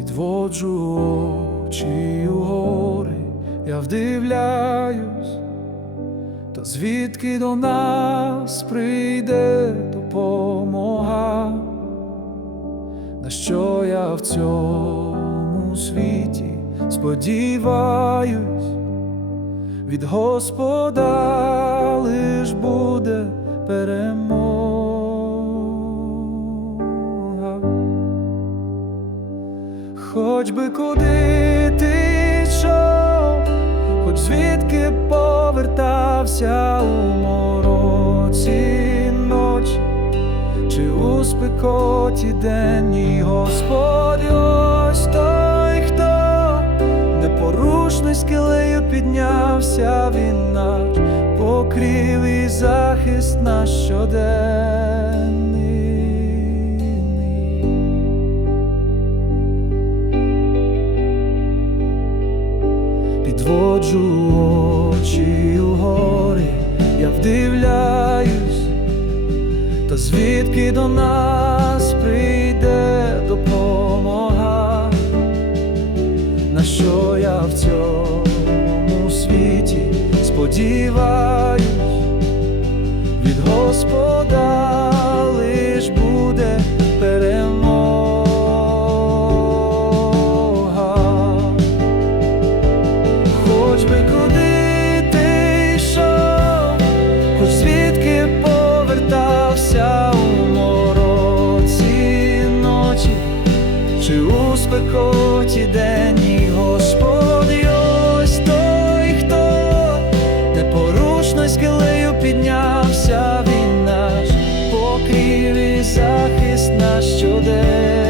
Підводжу очі у гори, я вдивляюсь, та звідки до нас прийде допомога, на що я в цьому світі сподіваюсь, від Господа лиш буде перемога. Хоч би куди ти йшов, хоч звідки повертався у мороці ночі, чи у спекоті денній Господь ось той, хто непорушно скелею піднявся він наш, покрів і захист наш щоденний. Підводжу очі у гори, я вдивляюсь, та звідки до нас прийде допомога, на що я в цьому світі сподіваюсь, від Господа спекоті денній Господь ось той, хто непорушно скелею піднявся він наш, покрів і захист наш щоденний.